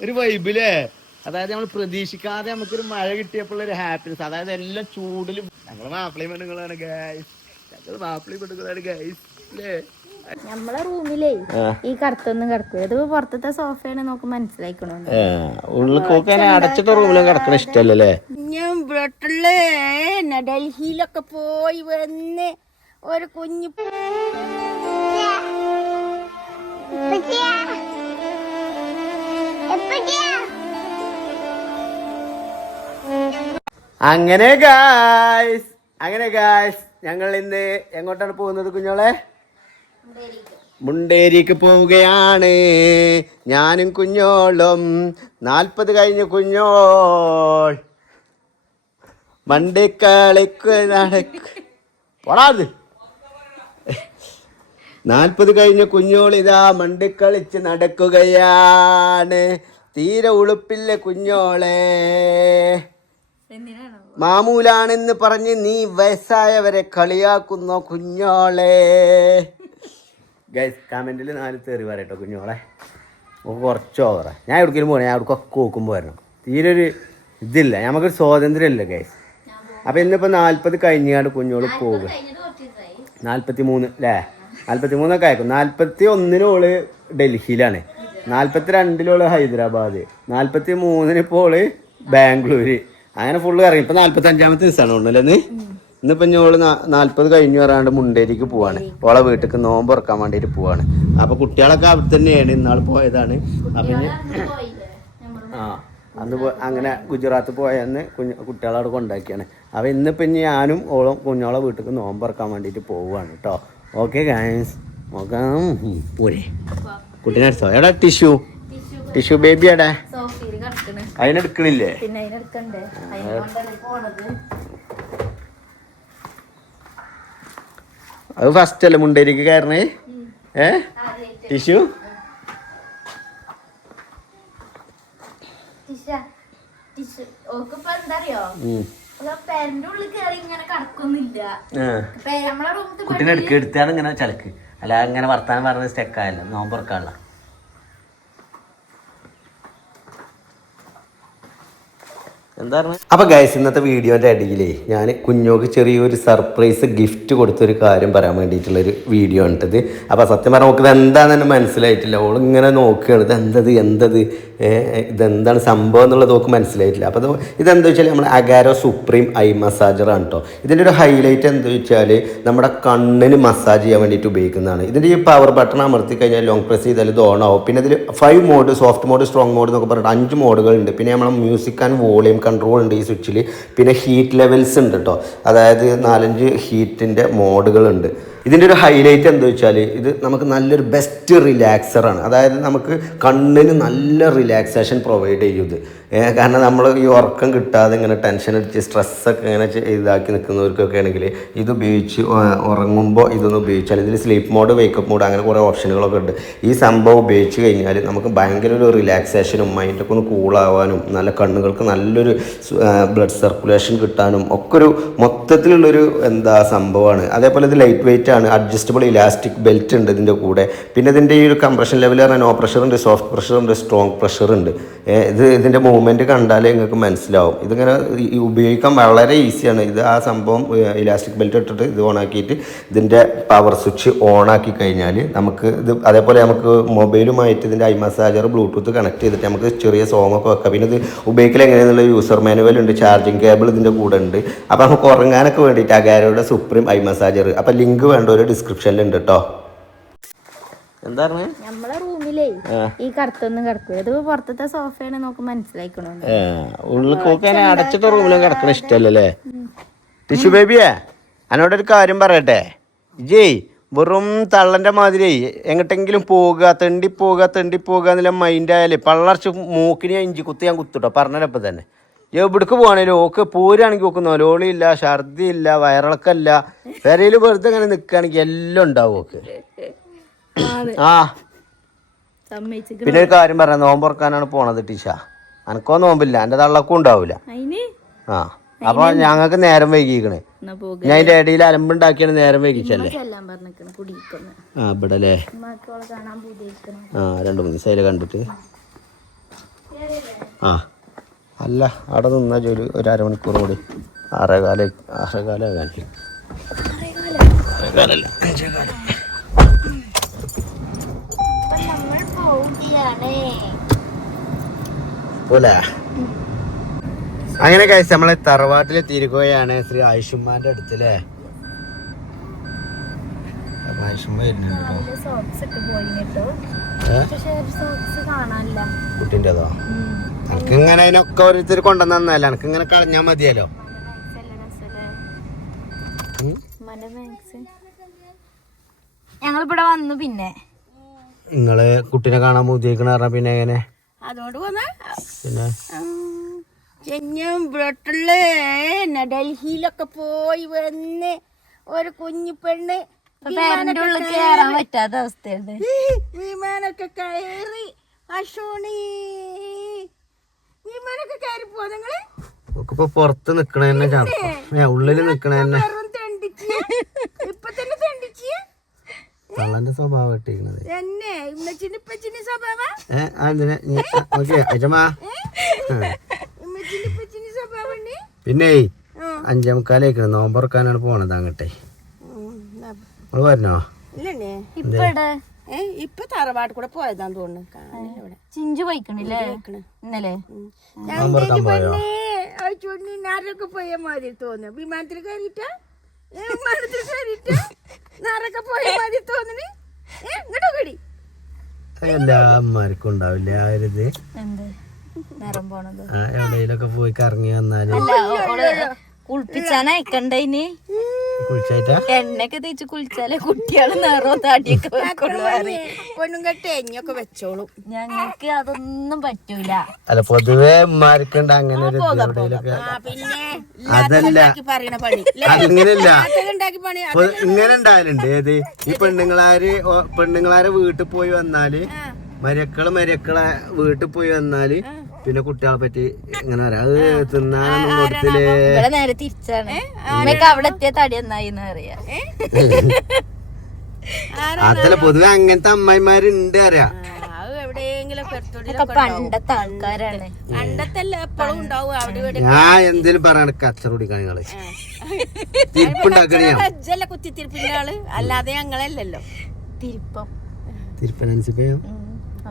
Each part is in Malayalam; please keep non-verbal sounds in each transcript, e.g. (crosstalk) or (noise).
ഒരു വൈബിലേ അതായത് നമ്മൾ പ്രതീക്ഷിക്കാതെ നമുക്കൊരു മഴ കിട്ടിയപ്പോൾ ഒരു ഹാപ്പിനെസ് അതായത് എല്ലാം ചൂടിലും ഞങ്ങൾ മാപ്പിളി പെണ്ണുങ്ങളാണ് ഗൈസ് ഞങ്ങൾ മാപ്പിളി പെണ്ണുങ്ങളാണ് ഗൈസ് അല്ലേ നമ്മളെ റൂമിലേ ഈ കടത്തൊന്നും കിടക്കും ഇത് പുറത്തത്തെ സോഫയാണ് നമുക്ക് മനസ്സിലാക്കണോണ്ട് അടച്ചിട്ട് റൂമിലും കിടക്കണ ഇഷ്ടല്ലേ ഞാൻ ബ്രട്ടിൽ ഡൽഹിയിലൊക്കെ പോയി വന്ന് ഒരു കുഞ്ഞു അങ്ങനെ ഗായ്സ് അങ്ങനെ ഗായ്സ് ഞങ്ങൾ ഇന്ന് എങ്ങോട്ടാണ് പോകുന്നത് കുഞ്ഞോളെ? മുണ്ടേരിക്ക് പോവുകയാണ്. ഞാനും കുഞ്ഞോളും. നാൽപ്പത് കഴിഞ്ഞ കുഞ്ഞോൾ. മണ്ടിക്കളിക്ക് നടക്ക്. പോടാത് നാൽപ്പത് കഴിഞ്ഞ കുഞ്ഞോൾ ഇതാ മണ്ടിക്കളിച്ച് നടക്കുകയാണ്. തീരെ ഉളുപ്പില്ല കുഞ്ഞോളെ. മാമൂലാണെന്ന് പറഞ്ഞ് നീ വയസ്സായവരെ കളിയാക്കുന്ന കുഞ്ഞോളെ. ഗൈസ് കമന്റിൽ നാല് തെറി പറയട്ടോ കുഞ്ഞോളെ. കുറച്ച് ഓവറാ ഞാൻ എവിടേക്കും പോകണം ഞാൻ എവിടേക്കൊക്കെ നോക്കുമ്പോൾ വരണം തീരെ ഒരു ഇതില്ല. നമുക്കൊരു സ്വാതന്ത്ര്യം ഇല്ല ഗൈസ് അപ്പൊ ഇന്നിപ്പോൾ നാൽപ്പത് കഴിഞ്ഞാണ്ട് കുഞ്ഞോൾ പോകുക. നാൽപ്പത്തി മൂന്ന് അല്ലേ നാൽപ്പത്തി മൂന്നൊക്കെ അയക്കും നാൽപ്പത്തി ഒന്നിനോൾ ഡൽഹിയിലാണ്. നാൽപ്പത്തി രണ്ടിലോൾ ഹൈദരാബാദ്. നാൽപ്പത്തി മൂന്നിനിപ്പോൾ ബാംഗ്ലൂര്. അങ്ങനെ ഫുള്ള് കറങ്ങി. ഇപ്പൊ നാല്പത്തി അഞ്ചാമത്തെ ദിവസമാണ് ഇന്ന് ഇന്നിപ്പോ ഞോൾ നാല്പത് കഴിഞ്ഞു വരാണ്ട് മുണ്ടേരിക്ക് പോവാണ്. ഓളെ വീട്ടിക്ക് നോമ്പ് ഉറക്കാൻ വേണ്ടിട്ട് പോവാണ്. അപ്പൊ കുട്ടികളൊക്കെ അവിടെ തന്നെയാണ് ഇന്നാൾ പോയതാണ്. അപ്പൊ ആ അന്ന് അങ്ങനെ ഗുജറാത്ത് പോയെന്ന് കുഞ്ഞു കുട്ടികളെ അവിടെ കൊണ്ടാക്കിയാണ്. അപ്പൊ ഇന്നിപ്പോ ഇനി ഞാനും ഓളും കുഞ്ഞോളെ വീട്ടിക്ക് നോമ്പ് ഉറക്കാൻ വേണ്ടിട്ട് പോവുകയാണ് കേട്ടോ ഓക്കെ ഗാൻസ് നോക്കാം. പോരെ. കുട്ടീനെ എടാ ടിഷ്യൂ? ടിഷ്യൂ ബേബി എടാ അതിനെടുക്കണില്ലേ? പിന്നെ അതിനെടുക്കണ്ടേ? അതിനുകൊണ്ടാണ് പോണത്? അത് ഫസ്റ്റ് അല്ലേ മുണ്ടേരിക്ക് കയറണേ? ഏ? ടിഷു ടിഷ ടിഷ ഓക്കിപ്പോ എന്താ അറിയോ ഉം. പേരന്റെ ഉള്ളിൽ കയറി ഇങ്ങനെ കടക്കൊന്നുമില്ല പേ- നമ്മളെ റൂമത്തെ കുട്ടീനെ എടുക്കുക എടുത്താണ് ഇങ്ങനെ ചലക്ക്. അല്ല അങ്ങനെ വർത്താനം പറഞ്ഞ സ്റ്റെക്കായല്ലോ നോമ്പ് ഉറക്കാനുള്ള എന്താ അപ്പൊ ഗൈസ് ഇന്നത്തെ വീഡിയോന്റെ അടിയിലേ ഞാൻ കുഞ്ഞോക്ക് ചെറിയൊരു സർപ്രൈസ് ഗിഫ്റ്റ് കൊടുത്തൊരു കാര്യം പറയാൻ വേണ്ടിയിട്ടുള്ള ഒരു വീഡിയോ ഉണ്ടത് അപ്പൊ സത്യം പറഞ്ഞാൽ നമുക്ക് ഇത് എന്താണെന്ന് തന്നെ മനസ്സിലായിട്ടില്ല. ഓൾ ഇങ്ങനെ നോക്കുകയാണ് ഇത് എന്തത്? എന്തത് ഇതെന്താണ് സംഭവം എന്നുള്ളത് നോക്ക് മനസ്സിലായിട്ടില്ല. അപ്പോൾ ഇത് ഇതെന്താ വെച്ചാൽ നമ്മൾ അഗാരോ സുപ്രീം ഐ മസാജറാണ് കേട്ടോ ഇതിന്റെ ഒരു ഹൈലൈറ്റ് എന്താ വെച്ചാൽ നമ്മുടെ കണ്ണിന് മസാജ് ചെയ്യാൻ വേണ്ടിയിട്ട് ഉപയോഗിക്കുന്നതാണ്. ഇതിന്റെ ഈ പവർ ബട്ടൺ അമർത്തി കഴിഞ്ഞാൽ ലോങ് പ്രസ് ചെയ്താൽ ഇത് ഓൺ ആവും. പിന്നെ ഇതിൽ five mode soft mode strong mode എന്നൊക്കെ പറഞ്ഞിട്ട് അഞ്ച് മോഡുകളുണ്ട് പിന്നെ നമ്മൾ മ്യൂസിക് ആൻഡ് വോളിയം കൺട്രോൾ ഉണ്ട് ഈ സ്വിച്ചിൽ പിന്നെ ഹീറ്റ് ലെവൽസ് ഉണ്ട് കേട്ടോ അതായത് നാലഞ്ച് ഹീറ്റിന്റെ മോഡുകളുണ്ട് ഇതിന്റെ ഒരു ഹൈലൈറ്റ് എന്താ വെച്ചാൽ ഇത് നമുക്ക് നല്ലൊരു ബെസ്റ്റ് റിലാക്സറാണ് അതായത് നമുക്ക് കണ്ണിന് നല്ല റിലാക്സേഷൻ പ്രൊവൈഡ് ചെയ്യും കാരണം നമ്മൾ ഈ ഉറക്കം കിട്ടാതെ ഇങ്ങനെ ടെൻഷൻ അടിച്ച് സ്ട്രെസ്സൊക്കെ ഇങ്ങനെ ഇതാക്കി നിൽക്കുന്നവർക്കൊക്കെ ആണെങ്കിൽ ഇത് ഉപയോഗിച്ച് ഉറങ്ങുമ്പോൾ ഇതൊന്ന് ഉപയോഗിച്ചാൽ ഇതിൽ സ്ലീപ്പ് മോഡ് വേക്കപ്പ് മോഡ് അങ്ങനെ കുറേ ഓപ്ഷനുകളൊക്കെ ഉണ്ട്. ഈ സംഭവം ഉപയോഗിച്ച് കഴിഞ്ഞാൽ നമുക്ക് ഭയങ്കര ഒരു റിലാക്സേഷനും മൈൻഡൊക്കെ ഒന്ന് കൂളാവാനും നല്ല കണ്ണുകൾക്ക് നല്ലൊരു ബ്ലഡ് സർക്കുലേഷൻ കിട്ടാനും ഒക്കെ ഒരു മൊത്തത്തിലുള്ളൊരു എന്താ സംഭവമാണ് അതേപോലെ ഇത് ലൈറ്റ് വെയിറ്റ് ആണ്. അഡ്ജസ്റ്റബിൾ ഇലാസ്റ്റിക് ബെൽറ്റ് ഉണ്ട് ഇതിന്റെ കൂടെ. പിന്നെ ഇതിന്റെ ഈ ഒരു കംപ്രഷൻ ലെവൽ പറഞ്ഞാൽ നോ പ്രഷർ ഉണ്ട് സോഫ്റ്റ് പ്രഷർ ഉണ്ട് സ്ട്രോങ് പ്രഷർ ഉണ്ട്. ഇത് ഇതിന്റെ മൂവ്മെന്റ് കണ്ടാലേ നിങ്ങൾക്ക് മനസ്സിലാവും. ഇതിങ്ങനെ ഉപയോഗിക്കാൻ വളരെ ഈസിയാണ്. ഇത് ആ സംഭവം ഇലാസ്റ്റിക് ബെൽറ്റ് ഇട്ടിട്ട് ഇത് ഓണാക്കിയിട്ട് ഇതിന്റെ പവർ സ്വിച്ച് ഓണാക്കി കഴിഞ്ഞാൽ നമുക്ക് ഇത് അതേപോലെ നമുക്ക് മൊബൈലുമായിട്ട് ഇതിന്റെ ഐ മസാജർ ബ്ലൂടൂത്ത് കണക്ട് ചെയ്തിട്ട് നമുക്ക് ചെറിയ സോങ് ഒക്കെ വെക്കാം. പിന്നെ ഇത് ഉപയോഗിക്കൽ എങ്ങനെയെന്നുള്ള യൂസർ മാനുവൽ ഉണ്ട് ചാർജിങ് കേബിൾ ഇതിന്റെ കൂടെ ഉണ്ട്. അപ്പോൾ നമുക്ക് ഉറങ്ങാനൊക്കെ വേണ്ടിയിട്ട് അഗാരോയുടെ സുപ്രീം ഐ മസാജർ അപ്പോൾ ലിങ്ക് വേണ്ട ഒരു ഡിസ്ക്രിപ്ഷനിലുണ്ട് കേട്ടോ എന്താ പറഞ്ഞത് ഈ കറുത്തൊന്നും കിടക്കൂല. ഇത് പുറത്തത്തെ സോഫയാണ് നമുക്ക് മനസ്സിലാക്കണോ ഉള്ളിൽ കോക്കാൻ അടച്ചിട്ട റൂമിലും കിടക്കണ ഇഷ്ടല്ലേ ടിഷ്യൂ ബേബിയെ എന്നോടൊരു കാര്യം പറയട്ടെ? ജയ് വെറും തള്ളന്റെ മാതിരി എങ്ങോട്ടെങ്കിലും പോകുക തെണ്ടി പോകുക തെണ്ടി പോകുക എന്നുള്ള മൈൻഡ് ആയാലേ പള്ളർച്ച് മൂക്കിനെ ഇഞ്ചി കുത്തി ഞാൻ കുത്തുട്ടോ. പറഞ്ഞപ്പോ തന്നെ. എവിടേക്ക് പോകണേലും ഓക്ക് പോരാണെങ്കിൽ ഓക്ക് നൊലോളിയില്ല ഛർദി ഇല്ല വയറിളക്കല്ല. പെരയിൽ വെറുതെ ഇങ്ങനെ നിൽക്കുകയാണെങ്കിൽ എല്ലാം ഉണ്ടാവും ഓക്ക്. ആ. പിന്നെ ഒരു കാര്യം പറയാം. നോമ്പ് ഉറക്കാനാണ് പോണത് ടീഷ. അനക്കോ നോമ്പില്ല. എന്റെ തള്ളക്കും ഉണ്ടാവൂല. ആ. അപ്പൊ ഞങ്ങൾക്ക് നേരം വൈകിക്കണേ. ഞാൻ അതിന്റെ ഇടയിൽ അലമ്പുണ്ടാക്കിയാണ് നേരം വൈകിച്ചല്ലേ? ആ ഇവിടെ അല്ലേ ആ രണ്ടു മൂന്ന് ദിവസം കണ്ടിട്ട്. ആ. അല്ല അവിടെ നിന്ന ജോലി ഒരു അരമണിക്കൂർ കൂടി. ആറേകാല ആറേകാല ആകാൻ ആറേകാലല്ല പോവുകയാണ് പോലെ? അങ്ങനെ കഴിച്ച് നമ്മളെ തറവാട്ടിലെ തിരികുകയാണ് ശ്രീ ആയുഷ്മാന്റെ അടുത്തല്ലേ കുട്ടിന്റെതോ എനിക്ക് ഇങ്ങനെ അതിനൊക്കെ ഓരോരുത്തർ കൊണ്ടുവന്നല്ല എനിക്ക് ഇങ്ങനെ കളഞ്ഞാ മതിയല്ലോ. ഞങ്ങളിവിടെ വന്നു പിന്നെ. നിങ്ങൾ കുട്ടീനെ കാണാൻ ഉദ്ദേശിക്കണ പറഞ്ഞാ പിന്നെ എങ്ങനെ? അതുകൊണ്ട് പോന്ന? പിന്നെ ബ്രട്ടിൽ എന്നെ ഡൽഹിയിലൊക്കെ പോയി വന്ന് ഒരു കുഞ്ഞു പെണ്ണ് കയറാൻ പറ്റാത്ത അവസ്ഥയുണ്ട്. വിമാനൊക്കെ കയറി അശോണി വിമാനൊക്കെ കയറി പോ നിങ്ങൾ? ഇപ്പൊ പുറത്ത് നിക്കണ തന്നെ ഉള്ളിൽ നിക്കണ തന്നെ ഇപ്പൊ തന്നെ തള്ളന്റെ സ്വഭാവം ഇട്ടിരിക്കുന്നത്. പിന്നെ അഞ്ചേ മുക്കാലേക്കാണ് നോമ്പറക്കാനാണ് പോണത് അങ്ങട്ടെ. നമ്മൾ ഏ ഇപ്പൊ തറവാട് കൂടെ പോയതാന്ന് തോന്നുന്നു. ചിഞ്ചു പോയിക്കണില്ലേ ഇന്നലെ? പോയോ? മാതിരി തോന്നുന്നു? വിമാനത്തിൽ കയറിയിട്ട? വിമാനത്തിൽ കയറിയിട്ട നാരൊക്കെ പോയ മാതിരി തോന്നുന്നു ഏ ഇങ്ങോട്ടോ കടി എല്ലാ അമ്മമാർക്കും ഉണ്ടാവില്ല ആ ഒരു ഇത്? എന്ത്? നേരം പോണത്. ആ, എവിടെയെങ്കിലൊക്കെ പോയി കറങ്ങി വന്നാൽ? അല്ല ഓൾ കുളിപ്പിച്ചാനയക്കണ്ട ഇനി എണ്ണയൊക്കെ തേച്ച് കുളിച്ചാലേ കുട്ടികൾ നേറോ താടിയൊക്കെ വെക്കുള്ളൂ എണ്ണയൊക്കെ വെച്ചോളും. ഞങ്ങൾക്ക് അതൊന്നും പറ്റൂല. അല്ല പൊതുവെ ഉമ്മാർക്കുണ്ട് അങ്ങനെ ഒരു ഇത് ആ പിന്നെ അതല്ല. ഇപ്പൊ ഇങ്ങനെ ഉണ്ടായാലുണ്ട് ഏത്? ഈ പെണ്ണുങ്ങളാര് പെണ്ണുങ്ങളാരെ വീട്ടിൽ പോയി വന്നാൽ മരക്കൾ മരക്കളെ വീട്ടിൽ പോയി വന്നാൽ പിന്നെ കുട്ടികളെ പറ്റി ഇങ്ങനെ പറയാം അത് തിന്നാനൊന്നും കൊടുത്തില്ലേ ഇവിടെ നേരെ തിരിച്ചാണ്. ഉമ്മയൊക്കെ അവിടെ എത്തിയ തടി എന്നായി അറിയാം. (laughs) അതല്ല പൊതുവെ അങ്ങനത്തെ അമ്മായിമാരുണ്ട് അറിയാം. അത് എവിടെയെങ്കിലും ഒക്കെ പണ്ടത്തെ ആൾക്കാരാണ്. ഞാൻ എന്തേലും പറയാണ് കച്ചറുടി കണികൾ നിങ്ങൾ. (laughs) തിരിപ്പുണ്ടാക്കണേ അജ്ജല്ല കുത്തിത്തിരിപ്പിന്റെ ആൾ. അല്ലാതെ ഞങ്ങളല്ലല്ലോ. തിരുപ്പം. തിരുപ്പനനുസരിച്ച് ഉം.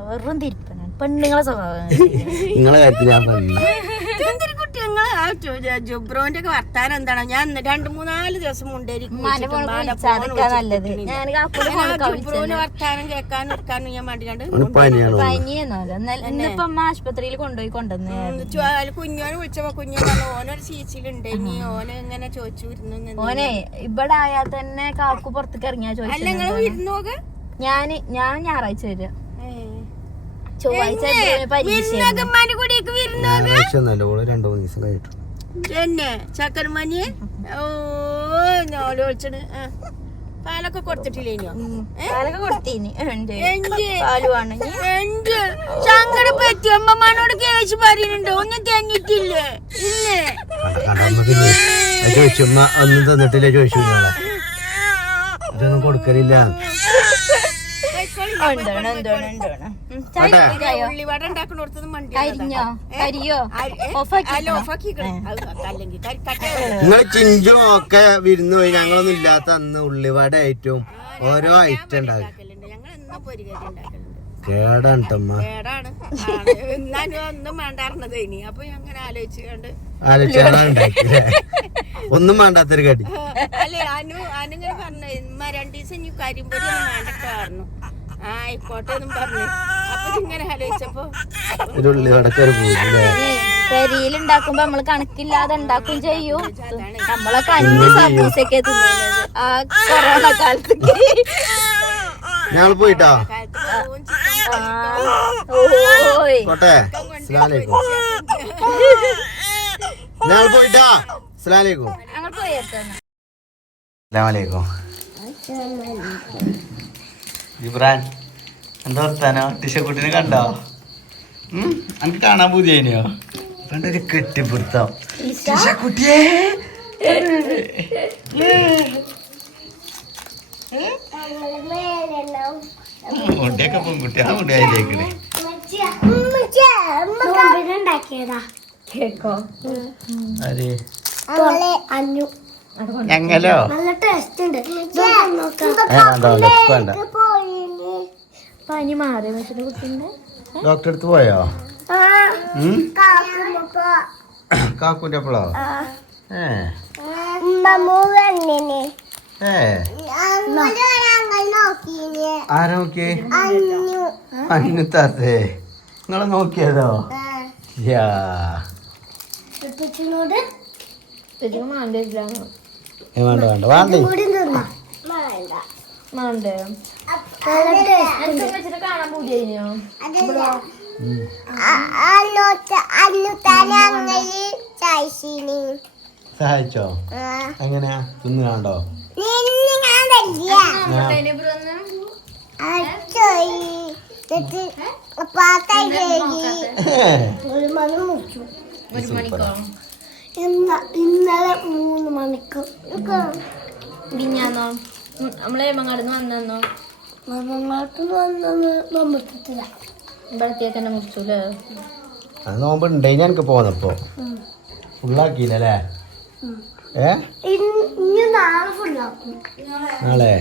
വെറും തിരുപ്പനാണ് പെണ്ണുങ്ങളെ സ്വഭാവം. നിങ്ങളെ കാര്യത്തിൽ ഞാൻ പറഞ്ഞ ജുബ്രോന്റെ ഒക്കെ വർത്താനം എന്താണോ? ഞാൻ രണ്ടു മൂന്നാൽ ദിവസം മുണ്ടേരിക്കും ഞാൻ വർത്താനം കേൾക്കാനും എടുക്കാനും ഞാൻ വേണ്ടിക്കാണ്ട് ഇന്നിപ്പം അമ്മ ആശുപത്രിയിൽ കൊണ്ടുപോയി കൊണ്ടുവന്ന് കുഞ്ഞോനെ വിളിച്ചപ്പോ കുഞ്ഞോ ഓനൊരു സീച്ചിലുണ്ട്. ഇനി ഓനെ ഇങ്ങനെ ചോദിച്ചു വരുന്നു ഓനെ ഇവിടെ ആയാൽ തന്നെ കാക്കു പുറത്തേക്ക് ഇറങ്ങിയാ ചോദിച്ചു ഞാൻ ഞാൻ ഞായറാഴ്ച വരിക. ചൊവ്വാഴ്ച രണ്ടു മൂന്ന് ദിവസം കഴിഞ്ഞിട്ടു. എന്നെ? ചക്കരമണി ഓ വിളിച്ചത് പാലൊക്കെ പാലൊക്കെ കൊടുത്തീനി. പറ്റി അമ്മമാനോട് കേസ് പറയുന്നുണ്ട്. ഒന്നും തന്നിട്ടില്ലേ? ഇല്ലേ? കണ്ടമ്മക്കില്ലേ ചോദിച്ചു ഒന്നും തന്നിട്ടില്ല? ചോദിച്ചു കൊടുക്കലില്ല. നിങ്ങൾ ചിഞ്ചും ഒക്കെ വിരുന്ന് പോയി. ഞങ്ങളൊന്നും ഇല്ലാത്ത അന്ന് ഉള്ളിവട ആയിട്ടും ഓരോ ഐറ്റം ഉണ്ടാകും കേടാണ്. ടമ്മ ഒന്നും ഇനി. അപ്പൊ ആലോചിച്ച് കണ്ട് ഉണ്ടാക്കില്ലേ ഒന്നും വേണ്ടാത്തൊരു കടി. അല്ലേ അനു അനുങ്ങനെ പറഞ്ഞു ഇമ്മ രണ്ടു ദിവസം ഇനി കരിമ്പൊരി ഒന്നും വേണ്ടിട്ടായിരുന്നു ആ ആയിക്കോട്ടെ എന്നും പറഞ്ഞു. അപ്പൊ ഇങ്ങനെ ആലോചിച്ചപ്പോ ഒരു ഉള്ളിവടക്ക് ഒരു പൂജില്ലേ നമ്മൾ കണക്കില്ലാതെ ഉണ്ടാക്കും ചെയ്യും. നമ്മളൊക്കെ അഞ്ച് സമൂസൊക്കെ തിന്നുന്നത് ആ കൊറോണ കാലത്തൊക്കെ. ഞങ്ങൾ പോയിട്ടാ? ഞങ്ങൾ പോയിട്ടാ? അസ്സലാമലൈക്കും അസ്സലാമലൈക്കും ജിബ്രാൻ എന്താ വർത്താനോ? ടിഷക്കുട്ടിനെ കണ്ടോ? എനിക്ക് കാണാൻ പൂതിയോ കണ്ടൊരു കെട്ടിപ്പിടുത്തം. ടിഷക്കുട്ടിയേ മുടിയൊക്കെ പെൺകുട്ടി. ആ മുടി അതിലേക്കണേ ഉണ്ടാക്കിയതാ. കേക്കോ? ആര്? അഞ്ഞു ഞങ്ങളോ നല്ല ടേസ്റ്റ് ഉണ്ട്. പനി മാറി ഡോക്ടറെ അടുത്ത് പോയോ? കാക്കൂന്റെ അപ്പളോ ഏ. നോക്കി അന്നു. അന്നത്താത്തേ നിങ്ങളെ നോക്കിയതോ? യാ. വേണ്ട വേണ്ട. വേണ്ടേ. സഹായിച്ചോ? എങ്ങനെയാ? തിന്നു കണ്ടോ ഒരു മണി മുറിച്ചു. സൂപ്പറാ. ഇന്നലെ മൂന്ന് മണിക്ക്. മിഞ്ഞാന്നോ നമ്മളെ മങ്ങാടുന്ന് വന്നോ മങ്ങാട്ടുന്ന് വന്നത് നോമ്പെടുത്തില്ല ഇവിടത്തിയെ തന്നെ മുറിച്ചൂലേ? അത് നോമ്പ് ഉണ്ടെങ്കിൽ എനിക്ക് പോന്നപ്പോ. ഫുള്ളാക്കിയില്ലല്ലേ ഏ? നാളെ ഫുള്ളാക്കും. നാളെ?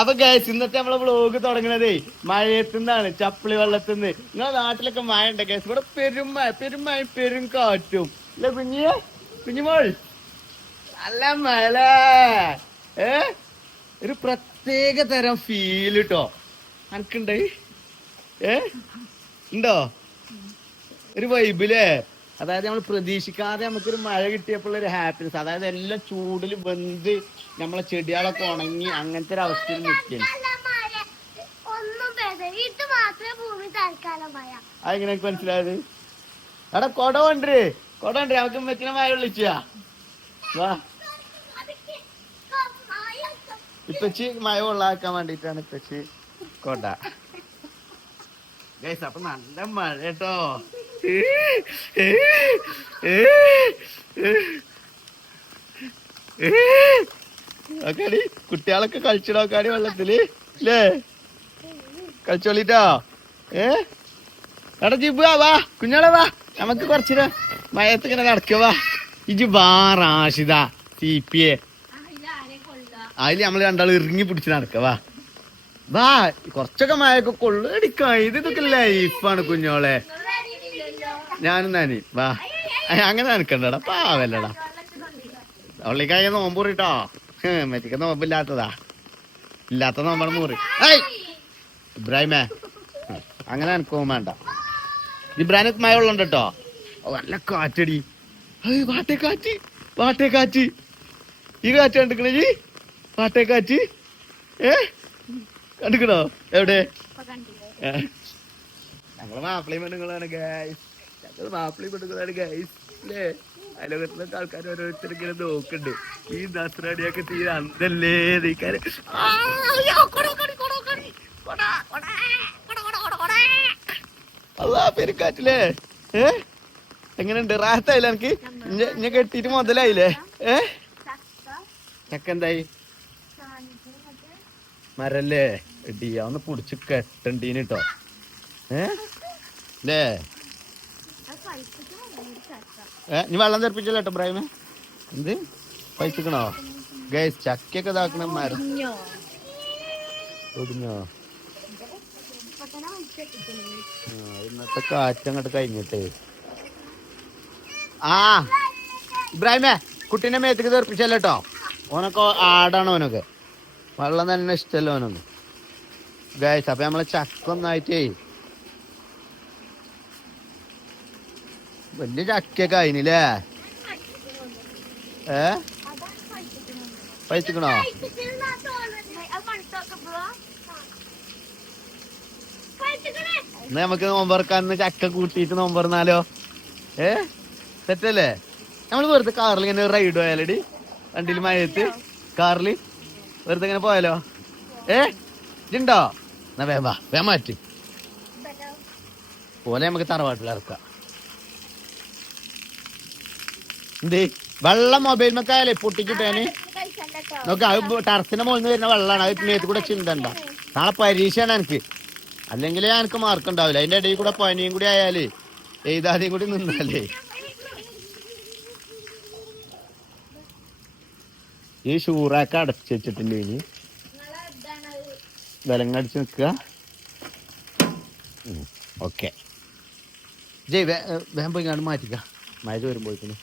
അപ്പോ ഗൈസ് ഇന്നത്തെ നമ്മളെ വ്ളോഗ് തുടങ്ങണതേ മഴയത്തുനിന്നാണ് ചപ്പിളി വെള്ളത്തുനിന്ന്. നിങ്ങളെ നാട്ടിലൊക്കെ മഴ ഉണ്ട് ഗൈസ് ഇവിടെ പെരുമഴ പെരുമഴ പെരും കാറ്റും. അല്ലെ കുഞ്ഞിയ? കുഞ്ഞുമോൾ? നല്ല മഴ ഏ? ഒരു പ്രത്യേക തരം ഫീൽ കേട്ടോ അനക്കുണ്ട്? ഏ? ഉണ്ടോ? ഒരു വൈബിലേ അതായത് നമ്മൾ പ്രതീക്ഷിക്കാതെ നമുക്കൊരു മഴ കിട്ടിയപ്പോഴുള്ള ഒരു ഹാപ്പിനെസ് അതായത് എല്ലാം ചൂടിൽ വെന്ത് നമ്മളെ ചെടികളൊക്കെ ഉണങ്ങി അങ്ങനത്തെ ഒരു അവസ്ഥയിൽ മഴ. അതെങ്ങനെ എനിക്ക് മനസ്സിലായത്? എടാ കൊട കൊണ്ടേ കൊട കൊണ്ടേ നമുക്ക് മെച്ചിനെ മഴ വിളിച്ചാ. വാ. ഇപ്പച്ചി മഴ കൊള്ളാക്കാൻ വേണ്ടിട്ടാണ് ഇപ്പച്ചി കൊട. ഗൈസ് അപ്പൊ നല്ല മഴ കേട്ടോ. നോക്കാടി കുട്ടികളൊക്കെ കളിച്ചു നോക്കാടി വെള്ളത്തിൽ അല്ലേ കളിച്ചോളിട്ടോ? ഏ? എടാ ജിബു വാ, കുഞ്ഞോളെ വാ. നമുക്ക് കുറച്ചിട്ട് മയത്ത് ഇങ്ങനെ നടക്കുക വാ. Rashida C P A. അതിൽ നമ്മൾ രണ്ടാൾ ഇറങ്ങി പിടിച്ച് നടക്കവാ വാ. വാ. കുറച്ചൊക്കെ മഴയൊക്കെ ഇത് ഇതൊക്കെ ലൈഫാണ് കുഞ്ഞോളെ. ഞാനും നാനി വാ. അങ്ങനെ നനക്കണ്ടടാ പാവല്ലടാ. അവളിക്കായ നോമ്പ് മെറ്റിക്ക് നോമ്പില്ലാത്തതാ ഇല്ലാത്ത നോമ്പാണ് ഏയ് ഇബ്രാഹിമേ അങ്ങനെ എനിക്കും വേണ്ട ഇബ്രാഹിം മഴ കേട്ടോ നല്ല കാറ്റടി. വാട്ടേ കാറ്റ്. വാട്ടേ കാറ്റ്. ഈ കാറ്റ് കണ്ടിക്കണേ ഈ? വാട്ടേ കാറ്റ്. ഏ? കണ്ടിക്കണോ? എവിടെ? ഞങ്ങൾ മാപ്പിളയും പെണ്ണുങ്ങളാണ് ഗൈസ് ഞങ്ങൾ മാപ്പിളയും പെണ്ണുങ്ങളാണ് ഗൈസ് അല്ലേ അയലോകത്തിലൊക്കെ ആൾക്കാർ ഓരോരുത്തർ ഇങ്ങനെ നോക്കുന്നുണ്ട്. ഈ നസ്രാണിയൊക്കെ തീരെ അന്തല്ലേ നീക്കാര് അല്ലാ പെരുക്കാറ്റില്ലേ ഏ? എങ്ങനെയുണ്ട്? റാഹത്തായില്ല എനിക്ക് ഇഞ്ഞ കെട്ടിട്ട് മുതലായില്ലേ? ഏ? ഞക്കെന്തായി മരല്ലേ? എടി ഒന്ന് പുടിച്ച് കെട്ടണ്ടീന് കേട്ടോ ഏ? അല്ലേ ഏ നീ വെള്ളം തെറിപ്പിച്ചല്ലോ കേട്ടോ ഇബ്രാഹിമേ? എന്ത്? പൈസക്കണോ ഗൈസ് ചക്കയൊക്കെ ഇതാക്കണ മരം. ഒടിഞ്ഞോ? ഇന്നത്തെ കാറ്റ് അങ്ങോട്ട് കഴിഞ്ഞിട്ടേ. ആ ഇബ്രാഹിമേ കുട്ടീനെ മേത്തേക്ക് തെറിപ്പിച്ചല്ലോ കേട്ടോ ഓനൊക്കെ ആടാണ് ഓനൊക്കെ. വെള്ളം തന്നെ ഇഷ്ടമല്ലോ ഓനൊന്നും. ഗൈസ് അപ്പൊ നമ്മളെ ചക്ക ഒന്നായിട്ടേ വലിയ ചക്കയൊക്കെ ആയിനില്ലേ? ഏ? പൈസക്കണോ എന്നാ നമുക്ക് നോമ്പറക്കാന്ന് ചക്ക കൂട്ടിയിട്ട് നോമ്പറന്നാലോ? ഏ? സെറ്റല്ലേ നമ്മൾ വെറുതെ കാറിൽ ഇങ്ങനെ റൈഡ് പോയാലടി? വണ്ടിയിൽ മഴയത്ത് കാറിൽ വെറുതെ ഇങ്ങനെ പോയാലോ? ഏ? ഇതുണ്ടോ എന്നാ വേം വാ വേം മാറ്റി. പോലെ നമുക്ക് തറവാട്ടിൽ ഇറക്കാം. എന്ത്? വെള്ളം മൊബൈൽ മക്കായാലേ പൊട്ടിക്കിട്ടേന് നോക്ക് അത് ടർസിന്റെ മുകളിൽ വരുന്ന വെള്ളമാണ് അത് മേത്ത് കൂടെ ചിന്തണ്ട. നാളെ പരീക്ഷയാണ് എനിക്ക്. അല്ലെങ്കിൽ എനിക്ക് മാർക്ക് ഉണ്ടാവില്ല. അതിന്റെ ഇടയിൽ കൂടെ പനിയും കൂടി ആയാലേ എഴുതാതെയും കൂടി നിന്നാലേ. ഈ ഷൂറാക്ക അടച്ചു വെച്ചിട്ടില്ലേ ഇനി. വിലങ്ങടിച്ച് നിൽക്കുക. ഓക്കെ. ജയ് വേ വേഗം പോയി കണ്ട് മാറ്റിക്ക. മഴ വരുമ്പോഴത്തേനും